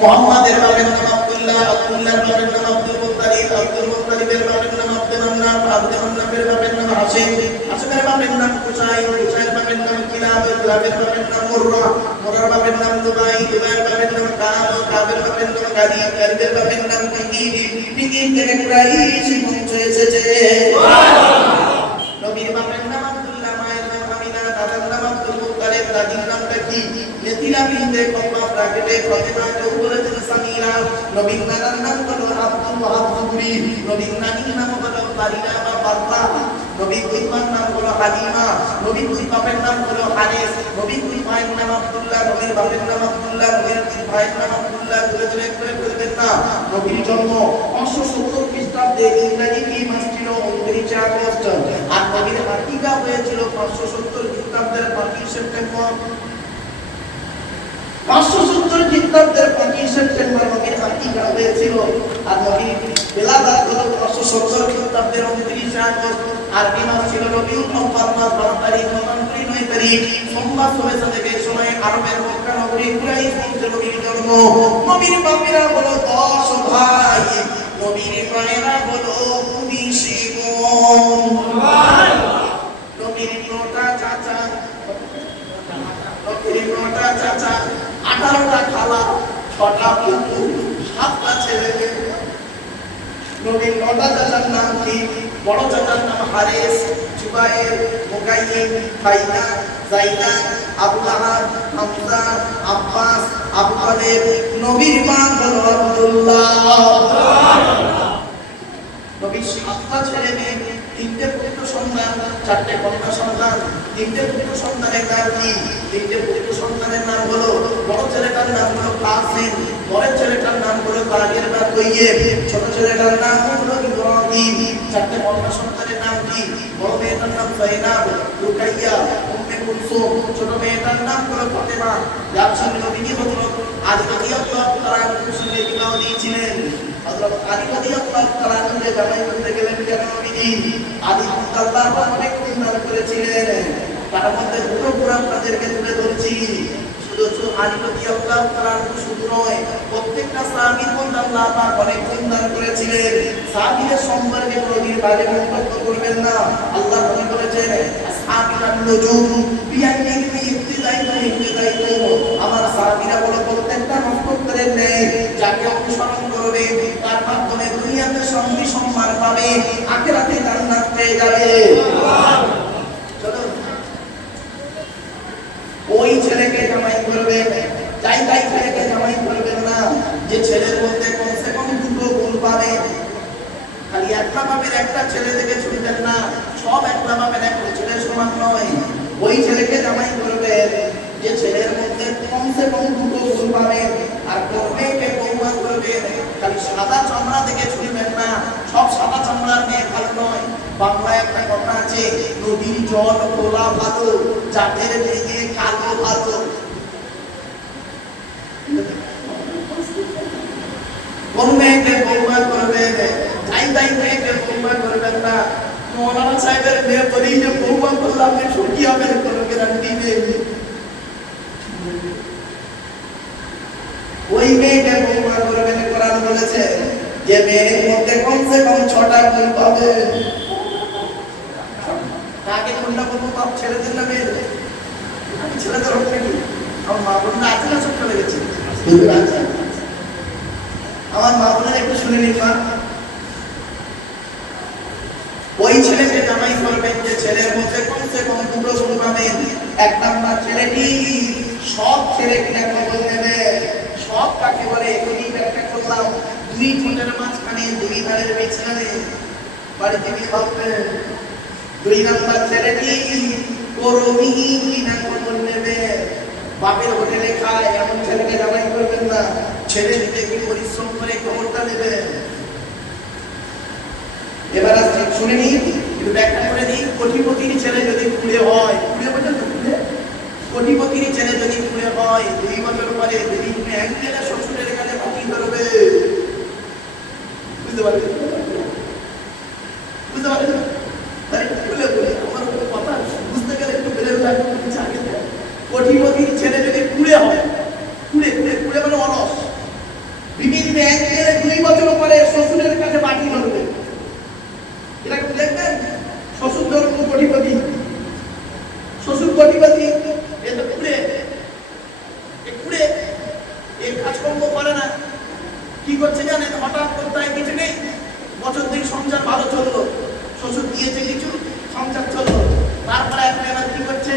মুহাম্মাদের বাবার নাম আব্দুল্লাহ, আব্দুল্লাহর বাবার নাম আব্দুল মুত্তালিব, আব্দুল মুত্তালিবের বাবার নাম আব্দুল মান্নাফ, আব্দুল মান্নাফের বাবার নাম হাশিম, হাশিমের বাবার নাম কুসাই, কুসাইয়ের বাবার নাম কিলাব, কিলাবের বাবার নাম মুররা, মুররার বাবার নাম দুবাই, দুবাইয়ের বাবার নাম কাব, কাবের বাবার নাম গালিব, গালিবের বাবার নাম ফিকির, ফিকির থেকে কুরাইশ বংশ এসেছে। সুবহানাল্লাহ। নবীর বাবার নাম আব্দুল্লাহ, মায়ের নাম আমিনা, দাদার নাম আব্দুল মুত্তালিব, দাদির নামটা কি? ইতিলা বিনতে কওমা, ব্র্যাকেটে ফাতিমা, কেউ বলেছেন সামিরা। নবীর নানার নাম হলো আব্দুল ওয়াহাব জুবরি, নবীর নানির নাম হলো ফারিদা বা বাররা, নবীর দুই মার নাম হলো হালিমা, নবীর দুই বাপের নাম হলো হারিস, নবীর দুই ভাইয়ের নাম আব্দুল্লাহ, নবীর বাপের নাম আব্দুল্লাহ, নবীর দুই ভাইয়ের নাম আব্দুল্লাহ। ধরে ধরে করে বলবেন না। নবীর জন্ম 570 খ্রিস্টাব্দে, ইংরেজি কি মাস ছিল 29 আগস্ট, আর নবীর আকিকা হয়েছিল 570 খ্রিস্টাব্দের 25 সেপ্টেম্বর। 570 খ্রিস্টাব্দের 25 সেপ্টেম্বর নবীর আকিকা হয়েছিল, আর নবীর বেলাদাত হলো 570 খ্রিস্টাব্দের 29 আগস্ট। আরবি মাস ছিল রবিউল আউয়াল মাস, 12 তারিখ, 9 তারিখ সোমবার হয়েছে থেকে সময় আরবের মক্কা নগরী কুরাইশ বংশে নবীর জন্ম। নবীর বাপেরা হলো 10 ভাই, নবীর মায়েরা হলো 19 বোন। সুবহানাল্লাহ। নবীর 9টা চাচা, নবীর 9টা চাচা, 18টা খালা, 6টা ফুফু, 7টা ছেলে। নবীর 9টা চাচার নাম কি? বড় চাচার নাম হারিস, জুবায়ের, মুকাইয়িম, ফাইদা, জাইদা, আবু লাহাব, হামজা, আব্বাস, আবু তালেব। নবীর মা হলো আব্দুল্লাহ। সুবহানাল্লাহ। নবীর 7টা ছেলে মেয়ে, 3টে পুত্র সন্তান, 4টে কন্যা সন্তান। 3টে পুত্র সন্তানের নাম কি? 3টে পুত্র সন্তানের নাম হলো, বড় ছেলেটার নাম হলো কাসিম, বড় ছেলেটার নাম হলো তাহির বা তৈয়ব, ছোট ছেলেটার নাম হলো ইব্রাহিম। 4টে কন্যা সন্তানের নাম কি? বড় মেয়েটার নাম যায়নাব, রুকাইয়া, উম্মে কুলসুম, ছোট মেয়েটার নাম হলো ফাতেমা। যার সঙ্গে নবী হযরত আলী রাদিয়াল্লাহু তাআলা সঙ্গে বিবাহ দিয়েছিলেন। হযরত আলী রাদিয়াল্লাহু তাআলা জামাই করতে গেলেন কেন নবীজি? আলী আল্লাহর অনেক নিন্দা করেছিলেন, তার মধ্যে দুটো গুণ আপনাদেরকে তুলে ধরছি। শুধু আলী রাদিয়াল্লাহু তাআলা শুধু নয়, প্রত্যেকটা সাহাবীর মধ্যে আল্লাহ পাক অনেক নিন্দা করেছিলেন। সাহাবীদের সম্পর্কে নবীর বাজে মন্তব্য করবেন না। আল্লাহ নবী বলেছেন, আসহাবুন নুজুম বিআইনিহি ইক্তিদাইতু, আমার সাহাবীরা বলে প্রত্যেকটা নক্ষত্রের ন্যায়, যাকে অনুসরণ করবে তার মাধ্যমে দুনিয়াতে সঙ্গী সম্মান পাবে, আখিরাতে জান্নাত পেয়ে যাবে। চলো ওই ছেলেকে জামাই করবেন, তাই ছেলেকে জামাই করবেন না যে ছেলের মধ্যে কমসে কম দুটো গুণ পাবে। খালি একটা বাপের একটা ছেলে থেকে ছুটবেন না, সব একটা বাপের একটা ছেলে সমান নয়। ওই ছেলেকে জামাই করবেন যে ছেলের মধ্যে কমসে কম দুটো গুণ পাবে, আর মেয়েকে বৌমা করবেন। খালি সাদা চামড়া থেকে ছুটবেন না, সব সাদা চামড়ার মেয়ে ভালো নয়। বাংলায় একটা কথা আছে, নদীর জল খোলা ভালো, যাদের মেয়ে কালো ভালো। কোন মেয়েকে বৌমা করবেন? তাই মেয়েকে বৌমা করবেন না। মৌলানা সাহেবের মেয়ে বলি যে বৌমা করলে আপনি সুখী হবেন, কোনো গ্যারান্টি নেই। ওই মেয়েকে বৌমা করবেন, কোরআন বলেছে যে মেয়ের মধ্যে কমসে কম 6টা গুণ পাবে। তাকে কোনটা বলবো? বাপ ছেলেদের না মেয়েদের? আমি ছেলেদের হোক নাকি? আমার মা বোনরা আছে না, ছোট্ট লেগেছে আমার মা বোনের একটু শুনে নিন। মা ওই ছেলেকে জামাই করবেন যে ছেলের মধ্যে কমসে কম দুটো গুণ পাবেন। এক নাম্বার ছেলেটি সব ছেলে কিনা খবর নেবে। সব কাকে বলে এখনই ব্যাখ্যা করলাম। 2 ঠোঁটের মাঝখানে 2 ধারের বিছানে বাড়িতে গিয়ে ভাববেন। 2 নাম্বার ছেলেটি করমিহি কিনা খবর নেবে। বাপের হোটেলে খায় এমন ছেলেকে জামাই করবেন না, ছেলে নিজে কি পরিশ্রম করে খবরটা নেবে। এবার আসছে শুনে নিই, একটু ব্যাখ্যা করে দিই। কোটিপতির ছেলে যদি কুড়ে হয়, কুড়ে বছর কুড়ে, কোটিপতির ছেলে যদি কুড়ে হয় 2 বছর পরে যদি অ্যাঙ্গেলে শ্বশুরের কাছে বাকি করবে। বুঝতে পারবেন? বুঝতে পারবেন? আরে বলে আমার কথা বুঝতে গেলে একটু বেড়ে লাগবে। কোটিপতির ছেলে যদি কুড়ে হয়, কুড়ে কুড়ে কুড়ে মানে অলস, করে শ্বশুরের কাছে বাটি ধরবে। এটা কি দেখবেন? শ্বশুর ধরুন কোটিপতি, শ্বশুর কোটিপতি, এ তো কুড়ে এই কাজকর্ম করে না। কি করছে জানেন? হঠাৎ কোথায় কিছু নেই, বছর দিন সংসার ভালো চললো, শ্বশুর দিয়েছে কিছু, সংসার চললো, তারপরে এখন এবার কি করছে,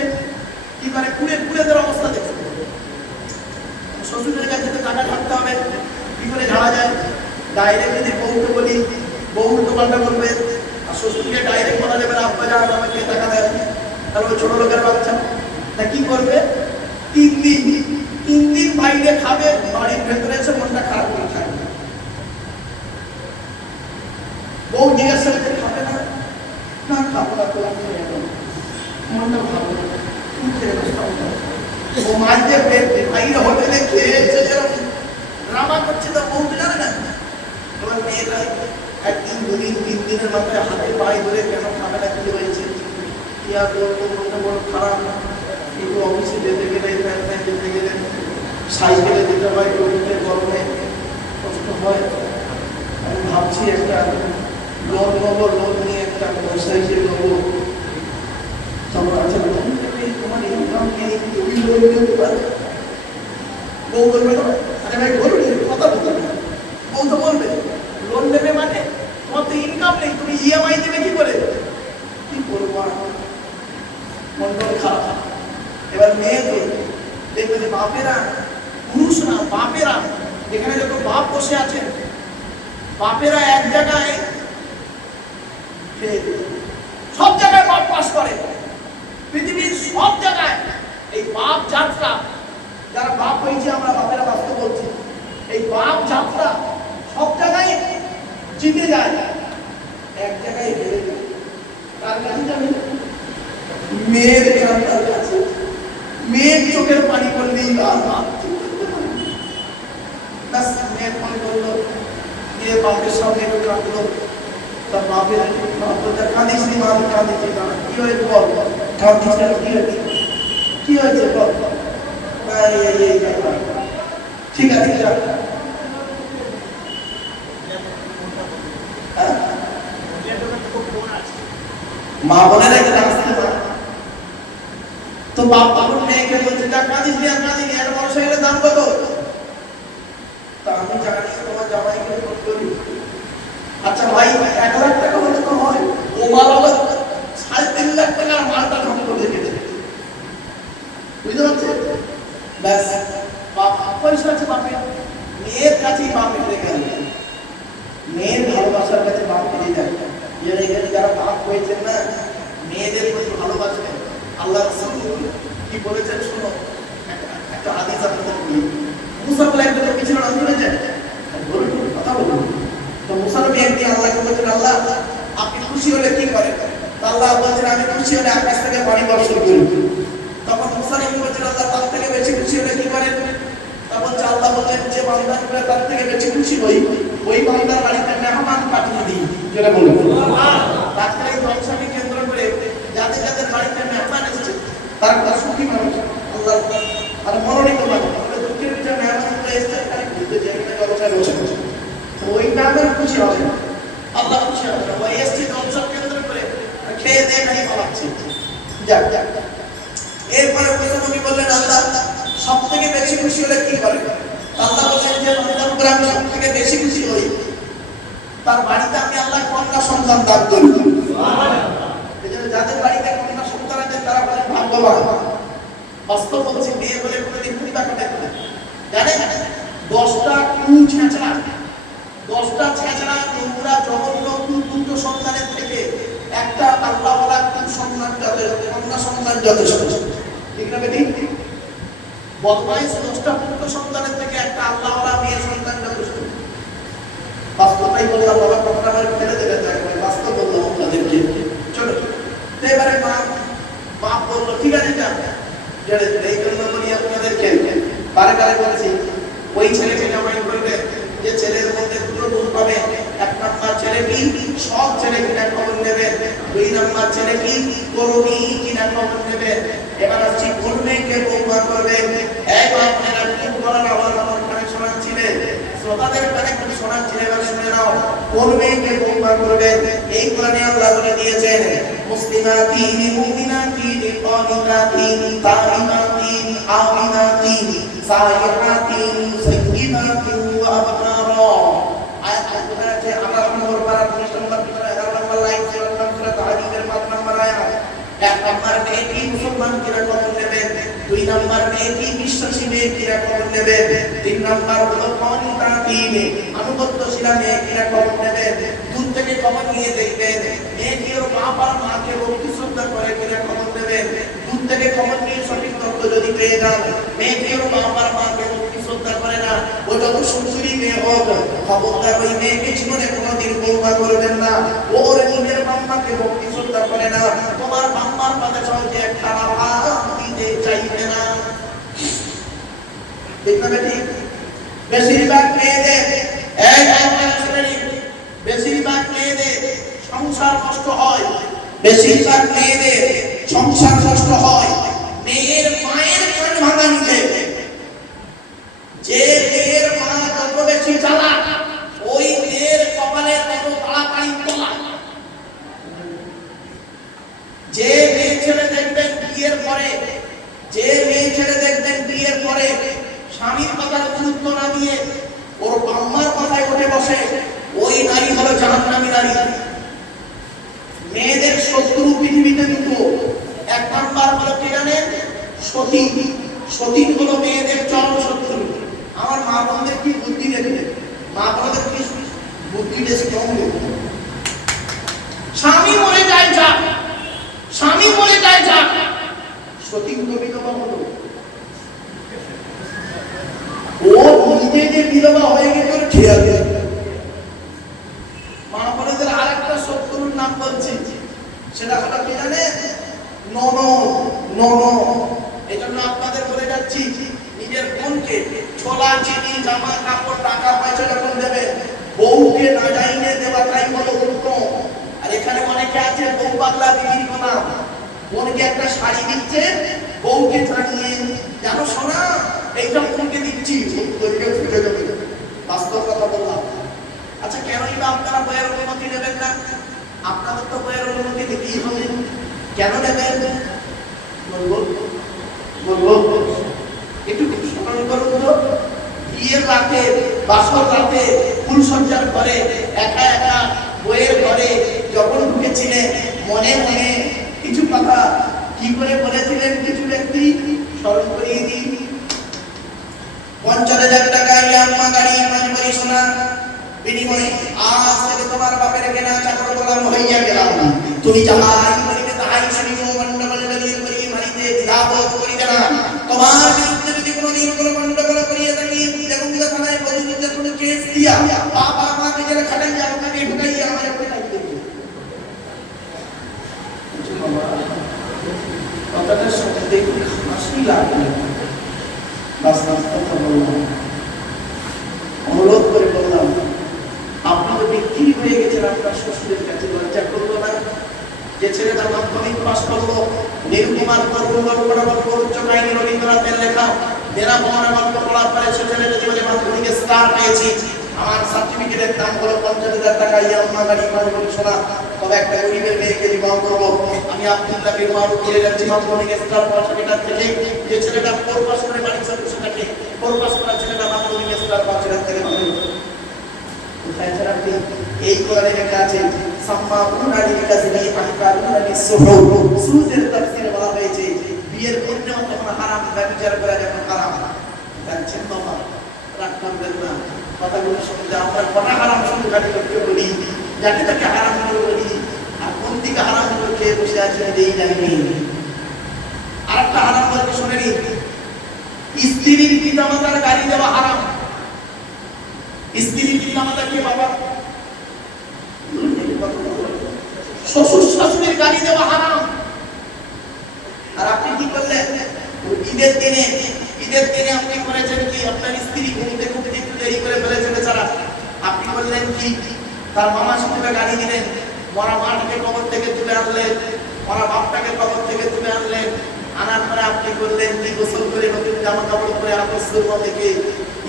কি করে কুড়েদের অবস্থা দেখছে। শ্বশুরের কাছে তো টাকা ঢাকতে হবে, কি করে ঝাড়া যায়? ডাইরেক্ট যদি বউকে বলি, বউ উল্টোপাল্টা বলবে, আর শ্বশুরকে ডাইরেক্ট বলা যাবে না, আব্বা যা আমাকে টাকা দেয়, তাহলে ওই ছোট লোকের বাচ্চা তা কি করবে? 3 দিন বাইরে খাবে, বাড়ির ভেতরে এসে মনটা খারাপ করে থাকবে। বউ জিজ্ঞাসা করতে খাবে না, না খাবো না, তোলা মনটা ভালো ও মাঝে বাইরে হোটেলে খেয়েছে, যেরকম ড্রামা করছে, তো বউ তো জানে না। তোমার মেয়েরা 1 দিন 2 দিন 3 দিনের মাথায় হাতে পায়ে ধরে কেন খাবে না, কি হয়েছে, কি আর বলবো, মনটা বড় খারাপ। কিন্তু অফিসে যেতে গেলে যেতে গেলে সাইকেলে যেতে হয়, রোদে গরমে কষ্ট হয়। আমি ভাবছি একটা লোন নেবো, লোন নিয়ে একটা মোটরসাইকেল নেবো। তখন আছে লোন নেবে, তোমার ইনকাম নেই, তুমি লোন নিতে পারো। বউ বলবে না, আরে ভাই বলুন কথা বলতে, বউ তো বলবে লোন নেবে মানে তোমার তো ইনকাম নেই, তুমি ইএমআই দেবে কি করে? কি করবো, মনটা খারাপ। এবার মেয়ে তো দেখবে যে বাপেরা, পুরুষ না বাপেরা, এখানে যত বাপ বসে আছেন, বাপেরা এক জায়গায় সব জায়গায় বাপ পাস করে, পৃথিবীর সব জায়গায় এই বাপ যাত্রা, যারা বাপ হয়েছে আমরা বাপেরা বাস্তব বলছি, এই বাপ যাত্রা সব জায়গায় জিতে যায়, এক জায়গায় হেরে যায়। কার কাছে যাবে? মেয়ের কাছে। মেয়ের চোখের পানি পড়লেই মেয়ের পানি পড়লো, গিয়ে বাপের সামনে একটু কাঁদলো, তার বাপের কাঁদিস নি, মা কাঁদিস, কি হয়েছে বল, কাঁদিস না, কি হয়েছে, কি হয়েছে বল, ঠিক আছে মা বোনেরা এখানে আসতে পারে। তো বাপ বাবুর মেয়েকে বলছে যা কাঁদিস নি, আর কাঁদিস নি, এর মোটরসাইকেলের দাম কত? তা আমি জানি তোমার জামাইকে ফোন করি, আচ্ছা ভাই 1 লাখ টাকা হলে তো হয়, ও মাল আবার 3.5 লাখ টাকার মালটা ঢং করে রেখেছে, বুঝতে পারছে? ব্যাস, বাপ পয়সা আছে বাপের, মেয়ের কাছেই বাপ হেরে গেল, মেয়ের ভালোবাসার কাছে বাপ হেরে যায়। এখানে যারা বাপ হয়েছেন না, মেয়েদের প্রতি ভালোবাসবেন। আল্লাহ রাসূল কি বলেছেন শোনো, একটা হাদিস আপনাদের বলি। মুসা বলে একজন পিছনে নাম করেছেন, বলুন কথা বলুন। তো মুসা নবী একদিন আল্লাহকে বলছেন, আল্লাহ আপনি খুশি হলে কি করেন? তো আল্লাহ বলছেন আমি খুশি হলে আকাশ থেকে পানি বর্ষণ করি। তখন মুসা নবী বলছেন আল্লাহ তার থেকে বেশি খুশি হলে কি করেন? তখন আল্লাহ বললেন যে বান্দা করে তার থেকে বেশি খুশি হই, ওই বান্দার বাড়িতে মেহমান পাঠিয়ে দিই। যেটা বলুন আজকাল এই জলসাকে কেন্দ্র করে যাদের যাদের বাড়িতে মেহমান এসেছে তারা খুব সুখী মানুষ, আল্লাহ আর মনোনীত মানুষ। দুঃখের বিষয় মেহমানগুলো এসেছে তারা খুঁজতে যে এখানে জলসায় বসে বসে, তো ওই মেহমান খুশি হবে না, আল্লাহ খুশি হবে না। ওই এসছে জলসাকে কেন্দ্র করে খেয়ে দিয়ে খালি পালাচ্ছে। যাক যাক, এরপরে নবী বললেন আল্লাহ সব থেকে বেশি খুশি হলে কি করে? আল্লাহ বললেন যে বান্দার উপর আমি সব থেকে বেশি খুশি হই, তার বাড়িতে আমি আল্লাহ কন্যা সন্তান দান করি। সুবহানাল্লাহ। যাদের বাড়িতে কন্যা সন্তান আছে তারা বলেন ভাগ্যবান। বাস্তব বলছি, মেয়ে বলে কোনোদিন খুঁড়ি বাঁকাতে না, জানেন 10টা ছেঁচড়া 10টা ছেঁচড়া নোংরা জঘন্য কুকুর সন্তানের থেকে একটা আল্লাহওয়ালা সন্তান কন্যা সন্তান যথেষ্ট, ঠিক না বেটি? বদমাইশ 10টা পুত্র সন্তানের থেকে একটা আল্লাহওয়ালা মেয়ে সন্তান যথেষ্ট। বাস্তবটাই বললাম, বাবা কথাটা আমার ফেলে দেবে, বাস্তব বললাম আপনাদেরকে। চলো তো এবারে বাপ বললো ঠিক আছে যা, এই জন্য বলি আপনাদেরকে বারে বারে বলছি, ওই ছেলেকে জামাই করবে যে ছেলের মধ্যে দুটো গুণ পাবে। 1 নাম্বার ছেলে কি সব ছেলে কিনা খবর নেবে, 2 নাম্বার ছেলে কি করবি কিনা খবর নেবে। এবার আসছি কোন মেয়েকে বৌমা করবে। এই বাপনেরা কি বলার আমার কানে শোনাচ্ছিলে, শ্রোতাদের কানে শোনাচ্ছিলে, এবার শুনে নাও। কোন মেয়েকে বৌমা করবেন? এই কোরআনে আল্লাহ বলে দিয়েছেন মুসলিমাতিন মুমিনাতিন কানিতাতিন তাইবাতিন আমিনাতিন সাইহাতিন সাইয়্যিবাতিন ওয়া আবকারা। আয়াত কোরআনে আছে 18 নম্বর পারা 19 নম্বর পৃষ্ঠা 11 নম্বর লাইন সূরা তাহরিমের 5 নম্বর আয়াত। এক নম্বর মেয়েটি মুসলমান কিরা কবর নেবেন, দুই নম্বর মেয়েটি বিশ্বাসী মেয়ে কিরা কবর নেবেন, তিন নম্বর হলো কানিতাতিন আনুগত্যশীলা মেয়ে কিরা কবর নেবেন। দূর থেকে কবর নিয়ে দেখবেন মেয়েটি ওর বাবা মাকে ভক্তি শ্রদ্ধা করে কিরা কবর নেবেন। দূর থেকে কবর নিয়ে সঠিক তথ্য যদি পেয়ে যান মেয়েটি ওর বাবার মাকে ভক্তি শ্রদ্ধা করে না, ও যত সুন্দরী মেয়ে হোক খবরদার ওই মেয়েকে জীবনে কোনোদিন বৌমা করবেন না। ওর নিজের বাম্মাকে ভক্তি শ্রদ্ধা করে না, তোমার বাম্মার পাশে সহজে একটা ভাত দিতে চাইবে না। দেখবেন ঠিক বেশিরভাগ মেয়েদের বেশিরভাগ মেয়েদের সংসার নষ্ট হয়, বেশিরভাগ মেয়েদের সংসার নষ্ট হয় মেয়ের মায়ের কান ভাঙা নিতে। যে মেয়ের মা যত বেশি চালাক ওই মেয়ের কপালে তত তাড়াতাড়ি তোলা। যে মেয়ে ছেলে দেখবেন বিয়ের পরে, যে মেয়ে ছেলে দেখবেন বিয়ের পরে স্বামীর কথার গুরুত্ব না দিয়ে ওর বাম্মার কথায় উঠে বসে, ওই নারী হলো জাহান্নামী নারী। মেয়েদের শত্রু পৃথিবীতে দুটো, এক নাম্বার হলো কি জানেন? সতী। সতী হলো মেয়েদের চরম শত্রু। আমার মা বোনদের কি বুদ্ধি দেখবে, মা বোনদের কি বুদ্ধি বেশি কম দেখবে। স্বামী মরে যায় যা, স্বামী মরে যায় যা, সতী তো বিধবা হলো। ও নিজে যে বিধবা হয়ে গেছে খেয়াল দেয়। মা বোনদের আরেকটা শত্রুর নাম বলছি, সেটা হলো কি জানেন? ননদ। ননদ। এই জন্য আপনাদের বলে যাচ্ছি নিজের বোনকে ছোলা চিনি জামা কাপড় টাকা পয়সা যখন দেবে বউকে না জানিয়ে দেওয়াটাই হলো উত্তম। আর এখানে অনেকে আছে বউ পাগলা দিদির কোনা, বোনকে একটা শাড়ি দিচ্ছে বউকে জানিয়ে জানো শোনা এইটা বোনকে দিচ্ছি, তোকে ফিরে যাবে। বাস্তব কথা বললাম। আচ্ছা কেনই বা আপনারা বইয়ের অনুমতি নেবেন না? আপনাদের তো বইয়ের অনুমতি দিতেই হবে, কেন নেবেন বলবো বলবো একটু স্মরণ করুন তো। বিয়ের রাতে বাসর রাতে ফুল সজ্জার ঘরে একা একা বইয়ের ঘরে যখন ঢুকেছিলেন মনে মনে কিছু কথা কি করে বলেছিলেন কিছু ব্যক্তি স্মরণ করিয়ে দিই। 50,000 টাকা ইয়াম্মা গাড়ি মাঝবাড়ি সোনা বিনিময়ে আজ থেকে তোমার বাপের কেনা চাকর গোলাম হইয়া গেলাম। তুমি যাহাই করিবে তাহাই শুনিব, গন্ডগোল লাগিয়ে করি মারিতে দ্বিধাবোধ করিবে না। তোমার বিরুদ্ধে যদি কোনোদিন কোনো গন্ডগোল করিয়া থাকি দেবুল্লা থানায় প্রতিনিধিত্ব কোনো কেস দিয়া বাবা মাকে যারা খাটাইয়া আপনাকে ঢুকাইয়া আমার উপরে দায়িত্ব দেবে। কথাটা শুনতে দেখুন হাসি লাগবে। বাস্তব কথা বললাম, অনুরোধ করে বললাম, আপনি তো বিক্রি হয়ে গেছেন আপনার শ্বশুরের কাছে, লজ্জা করলো না? যে ছেলেটা মাধ্যমিক পাস করলো, নিরুকুমার গল্প উচ্চ কাহিনী রবীন্দ্রনাথের লেখা দেনা ভ্রমণের গল্প পড়ার পরে সে ছেলে যদি বলে মাধ্যমিকে স্টার পেয়েছি, আমার সার্টিফিকেটের দাম হলো 50,000 টাকা ইয়াম্মা গাড়ি মাঝবাড়ি সোনা, তবে একটা গরিবের মেয়েকে বিবাহ করবো। আমি আব্দুল্লাহ বিন মারুফ করে যাচ্ছি মাধ্যমিকে স্টার সার্টিফিকেট থেকে। যে ছেলেটা 4 পাস করে বাড়ি চলছে সেটাকে 4 পাস করা ছেলেটা মাধ্যমিকে স্টার সার্টিফিকেট থেকে পাবে। এই কোরআনে লেখা আছে সাম্মাউনা লিকাযিবি আহকারুনা লিসুহুর। সূরার তাফসীরে বলা হয়েছে বিয়ের অন্যান্য তখন হারাম, ব্যভিচার করা যেমন হারাম। দেখছেন বাবা, রাগ করবেন না, কথাগুলো শুনলে আমরা কোন হারাম শুনতে খালি করতে বলি, যাকে তাকে হারাম করে বলি, আর কোন দিকে হারাম করে খেয়ে বসে আছে এই জানি। আরেকটা হারাম বলতে শুনেনি, স্ত্রীর পিতামাতার গালি দেওয়া হারাম। স্ত্রীর পিতামাতা কে বাবা? শ্বশুর শাশুড়ির গালি দেওয়া হারাম। আর আপনি কি করলেন? ঈদের দিনে আপনি করেছেন কি? আপনার স্ত্রী ঘুমতে ঘুমতে একটু দেরি করে ফেলেছে বেচারা, আপনি করলেন কি? তার মামা শ্বশুরকে গালি দিলেন, মরা মাটাকে কবর থেকে তুলে আনলেন, মরা বাপটাকে কবর থেকে তুলে আনলেন, আনার পরে আপনি করলেন কি? গোসল করে নতুন জামা কাপড় পরে আকস্মিক থেকে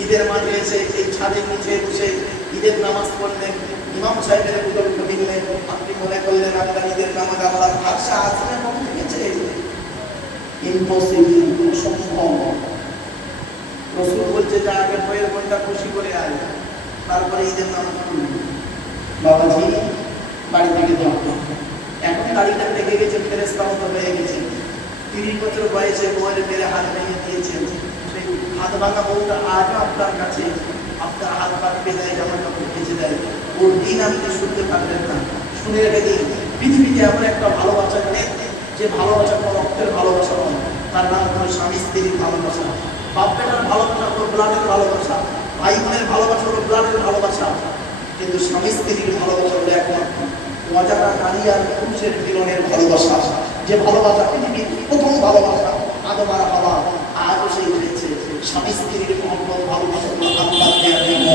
ঈদের মাঠে এসে এই ছাদের নিচে বসে ঈদের নামাজ পড়লেন, ইমাম সাহেবের বুজুর্গ দিলে আপনি মনে করলেন আপনার ঈদের নামাজ আল্লাহর ভাষা আসলে কম থেকেছে, ইম্পসিবল, অসম্ভব। রাসূল বলছে যে আগে বইয়ের মনটা খুশি করে আয়, তারপরে ঈদের নামাজ পড়ুন। বাবাজি বাড়ি থেকে যাও, এখন গাড়িটা লেগে গেছে, ফেরেশতা মতো হয়ে গেছে। 30 বছর বয়সে বউয়ের মেরে হাত ভেঙে দিয়েছেন, সেই হাত ভাঙা বউটা আজও আপনার কাছে আপনার হাত পাত পেলে জামা কাপড় ভেজে দেয়। ওর দিন আপনি শুনতে পারবেন না। শুনে রেখে দিন, পৃথিবীতে এমন একটা ভালোবাসা নেই যে ভালোবাসা কোনো রক্তের ভালোবাসা নয়, তার নাম হলো স্বামী স্ত্রীর ভালোবাসা। বাপ বেটার ভালোবাসা হলো ব্লাডের ভালোবাসা, ভাই বোনের ভালোবাসা হলো ব্লাডের ভালোবাসা, কিন্তু স্বামী স্ত্রীর ভালোবাসা হলো একমাত্র অজানা নারী আর পুরুষের মিলনের ভালোবাসা। যে ভালোবাসা পৃথিবীর প্রথম ভালোবাসা, আদম আর হাওয়া, আজও সেই রয়েছে। স্বামী স্ত্রীর মহব্বত ভালোবাসা আল্লাহ দেওয়ার জন্য।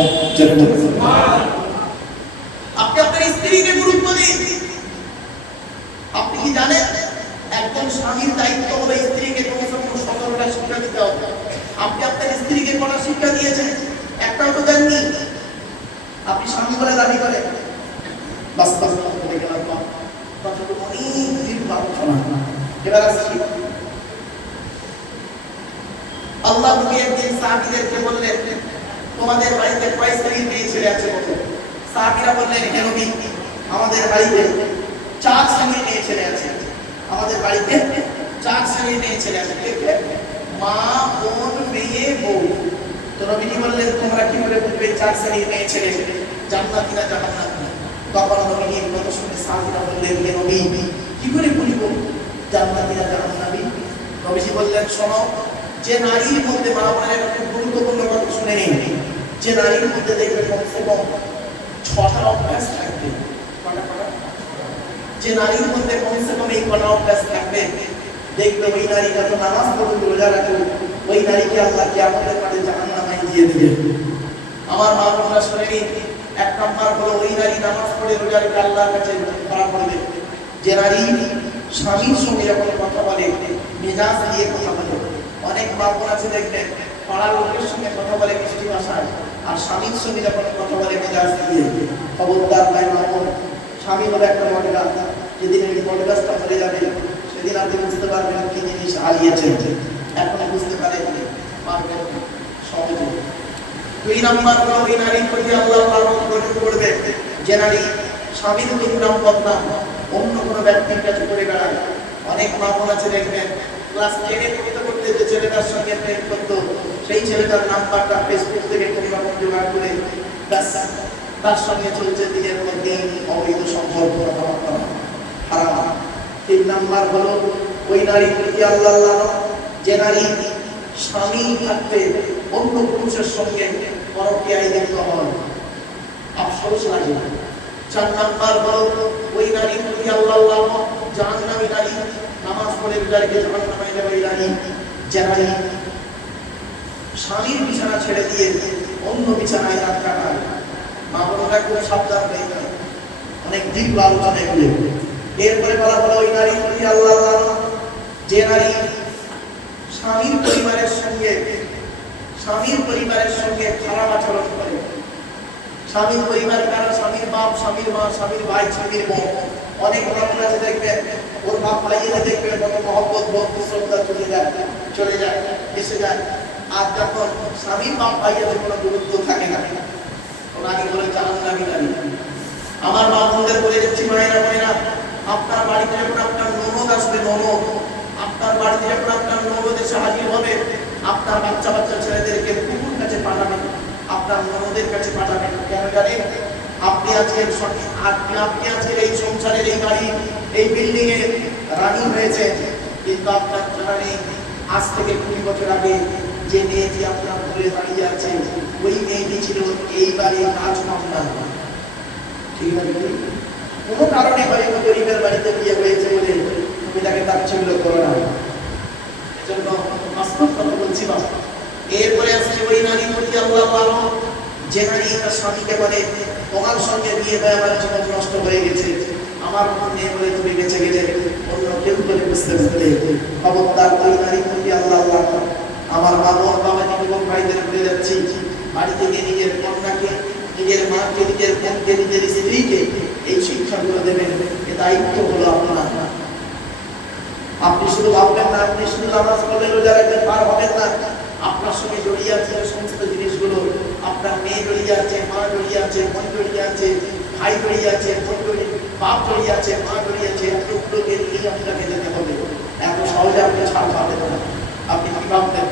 আপনি আপনার স্ত্রীকে গুরুত্ব দিন। আপনি কি জানেন একজন স্বামীর দায়িত্ব হলো স্ত্রীকে কমসে কম 17টা শিক্ষা দিতে হবে। আপনি আপনার স্ত্রীকে কটা শিক্ষা দিয়েছেন? একটাও তো দেননি। আপনি স্বামী বলে দাবি করেন, বাস বাস বলে গেলাম, কথাটা অনেক দীর্ঘ আলোচনা। এবার আসছি, আল্লাহ নবী একদিন সাহাবীদেরকে বললেন, তোমাদের বাড়িতে কয় শ্রেণীর মেয়ে ছেলে আছে বলো? সাহাবীরা বললেন, হে নবী, আমাদের বাড়িতে 4 শ্রেণীর মেয়ে ছেলে আছে। আমাদের বাড়িতে 4 শ্রেণীর মেয়ে ছেলে আছে। মা, বোন, মেয়ে, বউ। তো নবীজি বললেন, তোমরা কি করে বুঝবে 4 শ্রেণীর মেয়ে ছেলে জান্নাতি না জাহান্নামী? তখন নবীজির কথা শুনে সাহাবীরা বললেন, হে নবী, কি করে বুঝবো জান্নাতি না জাহান্নামী? নবীজি বললেন, শোনো, যে নারীর মধ্যে, মা বোনের একটা গুরুত্বপূর্ণ কথা শুনে নিন, যে নারীর মধ্যে দেখবে কমসে কম 6টা অভ্যাস থাকবে। যে নারীর মধ্যে কমসে কম এই কটা অভ্যাস থাকবে, দেখবে ওই নারী যত নামাজ পড়বে, রোজা রাখবে, ওই নারীকে আল্লাহ কিয়ামতের মাঠে জাহান্নামে দিয়ে দিবে। আমার মা বোনরা শুনে নিন, 1 নাম্বার হলো ওই নারী নামাজ পড়ে রোজা রেখে আল্লাহর কাছে ধরা পড়বে। যে নারী স্বামীর সঙ্গে যখন কথা বলে মেজাজ দিয়ে কথা বলে, অনেক মা বোন আছে দেখবেন পাড়ার লোকের সঙ্গে কথা বলে মিষ্টি ভাষায়, আর স্বামীর সঙ্গে যখন কথা বলে মেজাজ দিয়ে। খবরদার ভাই মা বোন, স্বামী হলো একটা বটগাছ, যেদিন এই বটগাছটা মরে যাবে সেদিন আপনি বুঝতে পারবেন কি জিনিস হারিয়েছেন। এখন বুঝতে পারবেন সহজে। 2 নাম্বার হলো ওই নারীর প্রতি আল্লাহ রহমত করবে যে নারী স্বামীর দুর্নাম বদনাম অন্য কোনো ব্যক্তির কাছে করে বেড়ায়। অনেক মা বোন আছে দেখবেন ক্লাস 10-এ পড়তে পড়তে যে ছেলেটার সঙ্গে প্রেম করতো, সেই ছেলেটার নাম্বারটা ফেসবুক থেকে কোনো রকম জোগাড় করে তার সঙ্গে চলছে দিনের পর দিন অবৈধ সম্পর্ক, কথাবার্তা হারাম। 3 নাম্বার হলো ওই নারীর প্রতি আল্লাহ যে নারী স্বামী থাকতে অন্য পুরুষের সঙ্গে পরকীয়ায় লিপ্ত হয়, আফসোস লাগে। 4 নাম্বার হলো ওই নারীর প্রতি আল্লাহ জাহান্নামী নারী, নামাজ পড়ে রোজাকে জাহান্নামে যাবে এই নারী, যে নারী স্বামীর বিছানা ছেড়ে দিয়ে অন্য বিছানায় রাত কাটায়। মা বোনেরা খুব সাবধান হয়ে যায়, অনেক দীর্ঘ আলোচনা এগুলো। এরপরে বলা হলো ওই নারীর প্রতি আল্লাহ যে নারী স্বামীর পরিবারের সঙ্গে খারাপ আচরণ করে। স্বামীর পরিবার কারা? স্বামীর বাপ, স্বামীর মা, স্বামীর ভাই, স্বামীর বোন। অনেক মানুষ আছে দেখবেন ওর বাপ ভাইয়েরা দেখবেন কত মহব্বত, ভক্তি, শ্রদ্ধা চলে যায় এসে যায়। আর যখন স্বামীর বাপ ভাইয়ের কোনো গুরুত্ব থাকে না, ওনাকে বলে জাহান্নামী নারী। আমার মা বোনদের বলে যাচ্ছি, মায়েরা, আপনার বাড়িতে যখন আপনার ননদ আসবে, আপনার বাড়িতে যখন আপনার ননদ এসে হাজির হবে, আপনার বাচ্চা ছেলেদেরকে কুকুর কাছে পাঠাবেন, আপনার ননদের কাছে পাঠাবেন। কেন জানেন? আপনি আজকের এই সংসারের, এই বাড়ি, এই বিল্ডিং এ রানী হয়েছে, কিন্তু আপনার জানা নেই আজ থেকে 20 বছর আগে যে মেয়েটি আপনার ঘরে দাঁড়িয়ে আছে, ওই মেয়েটি ছিল এই বাড়ির রাজকন্যা। ঠিক আছে? কোনো কারণে হয়তো গরিবের বাড়িতে বিয়ে হয়েছে বলে তুমি তাকে তাচ্ছিল্য করো না। এজন্য বাস্তব কথা বলছি। এরপরে আসছে ওই নারীর প্রতি আল্লাহ যে নারী তার স্বামীকে বলে, তোমার সঙ্গে বিয়ে হয়ে আমার জীবন নষ্ট হয়ে গেছে, আমার মন নেই বলে তুমি বেঁচে গেলে অন্য কেউ করে বুঝতে পারলে। খবরদার ওই নারীর প্রতি আল্লাহ। আমার মা বোন, বাবা, যুবক ভাইদের বলে যাচ্ছি, বাড়ি থেকে নিজের কন্যাকে নিজের মাকে, নিজের বোনকে, নিজের স্ত্রীকে এই শিক্ষাগুলো দেবেন। এ দায়িত্ব হলো আপনার। আপনি শুধু ভাববেন না, আপনি শুধু নামাজ পড়লে রোজা রাখতে পার হবেন না। আপনার সঙ্গে জড়িয়ে আছে সমস্ত জিনিসগুলো। আপনার মেয়ে জড়িয়ে আছে, মা জড়িয়ে আছে, বোন জড়িয়ে আছে, ভাই জড়িয়ে আছে, বাপ জড়িয়ে আছে, মা জড়িয়ে আছে। এতগুলোকে নিয়ে আপনাকে যেতে হবে। এত সহজে আপনি ছাড় পাবেন না। আপনি কি ভাবতেন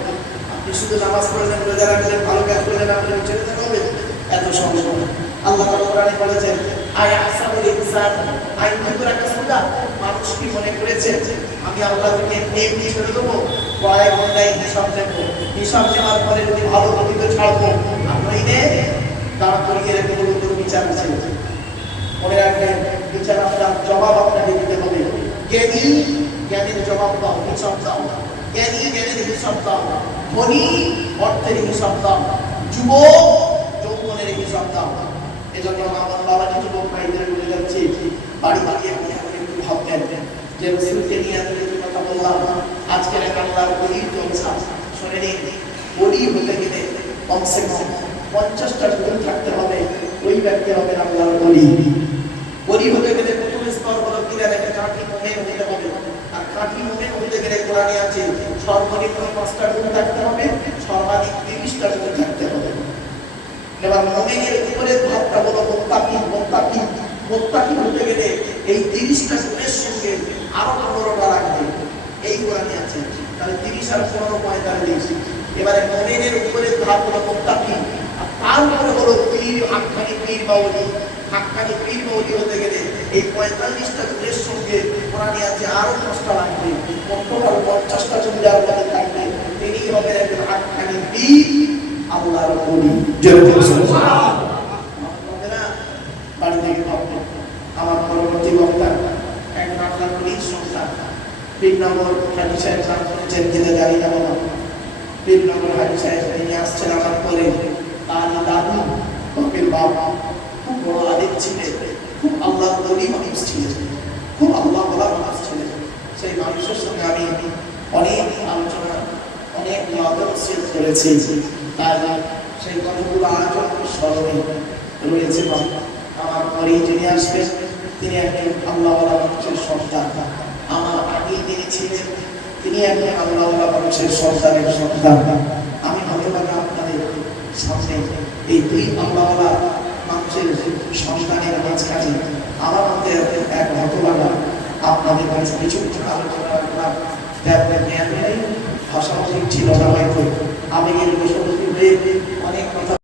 আপনি শুধু নামাজ পড়লেন, রোজা রাখলেন, ভালো কাজ করলেন, আপনি ছেড়ে দিতে হবে? এত সহজ নয়। আল্লাহ কোরআনে বলেছেন, আয়াহসাবুল ইনসান আন ইউতরাকা সুদা। মানুষ কি মনে করেছে আমি আল্লাহ থেকে এমনি ছেড়ে দেবো? কয়েক ঘন্টায় হিসাব দেবো, হিসাব দেওয়ার পরে যদি ভালো করিতে ছাড়বো, আপনি দাঁড় করিয়ে রেখে বলবো বিচার আছে। মনে রাখবেন, বিচার আপনার জবাব আপনাকে দিতে হবে। জ্ঞানী জ্ঞানের জবাব দাও, হিসাব দাও। জ্ঞানী জ্ঞানের হিসাব দাও। ধনী অর্থের হিসাব দাও। যুবক যৌবনের হিসাব দাও। এজন্য আমার বাবাজি যুবক ভাইদের বলে যাচ্ছি, বাড়ি বাড়িয়ে একটু ভাবতেন যে রসুলকে নিয়ে আমি যে কথা বললাম, আজকের এক আল্লাহর ওলির জলসা শুনে নিন। ওলি হতে গেলে কমসে কম 50টা গুণ থাকতে হবে। ওই ব্যক্তি হবে আল্লাহর ওলি। ওলি হতে গেলে প্রথম স্তর হলো দিলের একটা কাঠি মুমিন হতে হবে। আর কাঠি মুমিন হতে গেলে কোরআনে আছে সর্বনিম্ন 5টা গুণ থাকতে হবে, সর্বাধিক 30টা গুণ থাকতে হবে। এবার মুমিনের উপরে ধাপটা হলো মুত্তাকি। মুত্তাকি মুত্তাকি হতে গেলে এই 30টা গুণের সঙ্গে আরো 15টা লাগবে। এই কোরআনে আছে। তাহলে 30 আর 15 45। এবারে মুমিনের উপরে ধাপ হলো মুত্তাকি, আর তারপরে হলো পীর, হাক্কানি পীর বা ওলি। হাক্কানি পীর বা ওলি হতে গেলে এই 45টা গুণের সঙ্গে কোরআনে আছে আরো 5টা লাগবে। টোটাল 50টা গুণ যার মধ্যে থাকবে, তিনি হবেন একজন হাক্কানি পীর, আল্লাহর ওলি। জয় সুবহানাল্লাহ। আপনারা বাড়ি থেকে ভাববেন, আমার পরবর্তী বক্তা একজন আল্লাহর ওলির সন্তান। পীর নম্বর হাজি সাহেব নাম শুনেছেন, যেটা জানি না বাবা। পীর নম্বর হাজি সাহেব তিনি আসছেন আমার পরে। তার দাদু বাপের বাবা খুব বড় আলেম ছিলেন, খুব আল্লাহর ওলি মানুষ ছিলেন, খুব আল্লাহ বলা মানুষ ছিলেন। সেই মানুষের সঙ্গে আমি অনেক আলোচনা, অনেক নজর করেছি। তাই সেই কথাগুলো আজও স্মরণে রয়েছে। আমার পরেই যিনি আসবেন তিনি একজন আল্লাহওয়ালা মানুষের সন্তান। আমার আগেই যিনি ছিলেন তিনি একজন আল্লাহওয়ালা মানুষের সন্তানের সন্তান। আমি হতভাগা আপনাদের সামনে এই দুই আল্লাহওয়ালা মানুষের সন্তানের মাঝখানে আমার মধ্যে এক হতভাগা আপনাদের কাছে কিছু আলোচনা রাখলাম। জ্ঞান নেই, ভাষা ঠিক ছিল না, হয়তো আবেগের বশবর্তী হয়ে অনেক কথা